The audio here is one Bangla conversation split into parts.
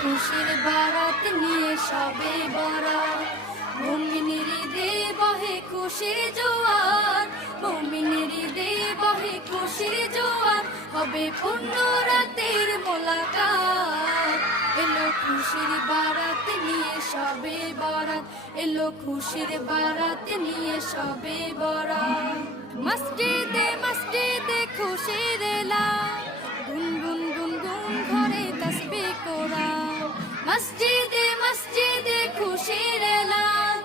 খুশির বারাত নিয়ে সবে বরাত। মুমিনের ঈদে বহে খুশির জোয়ার, মুমিনের ঈদে বহে খুশির জোয়ার, হবে পূর্ণ রাতের মোলাকাত। এলো খুশির বারাত নিয়ে সবে বরাত, এলো খুশির বারাত নিয়ে সবে বরাত। মসজিদে মসজিদে খুশির এলান, গুনগুন গুনগুন ঘরে তাসবিহ কোরআন। মসজিদে মসজিদে খুশির এলান,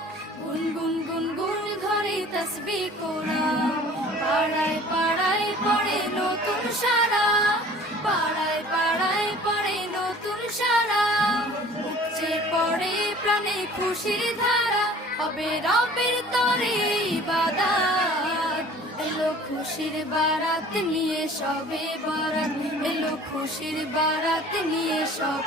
গুনগুন গুনগুন ঘরে তাসবিহ কোরআন। পাড়ায় পাড়ায় পড়ে নতুন সারা, পাড়ায় পাড়ায় পড়ে নতুন সারা। উপচে পড়ে প্রাণে খুশির ধারা, হবে রবের তরে ইবাদত। এলো খুশির বারাত নিয়ে সবে বরাত, এলো খুশির বারাত নিয়ে সব